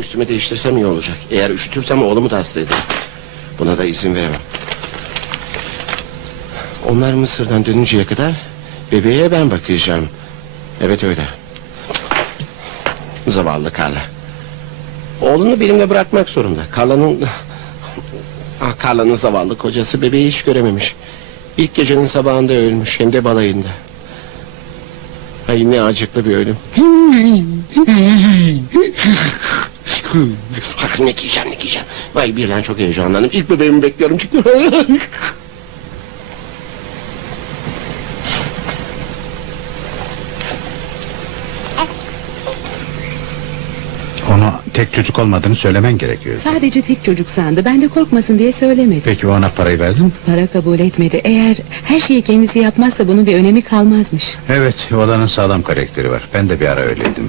Üstüme değiştirsem iyi olacak. Eğer üşütürsem oğlumu da hasta ederim. Buna da izin veremem. Onlar Mısır'dan dönünceye kadar bebeğe ben bakacağım. Evet öyle. Zavallı Carla. Oğlunu benimle bırakmak zorunda. Carla'nın... Ah, Carla'nın zavallı kocası bebeği hiç görememiş. İlk gecenin sabahında ölmüş hem de balayında. Ay ne acıklı bir ölüm. Ne giyeceğim ne giyeceğim. Vay birden çok heyecanlandım. İlk bebeğimi bekliyorum çünkü. Ona tek çocuk olmadığını söylemen gerekiyor. Sadece tek çocuk sandı. Ben de korkmasın diye söylemedim. Peki ona parayı verdin mi? Para kabul etmedi. Eğer her şeyi kendisi yapmazsa bunun bir önemi kalmazmış. Evet, oğlanın sağlam karakteri var. Ben de bir ara öyleydim.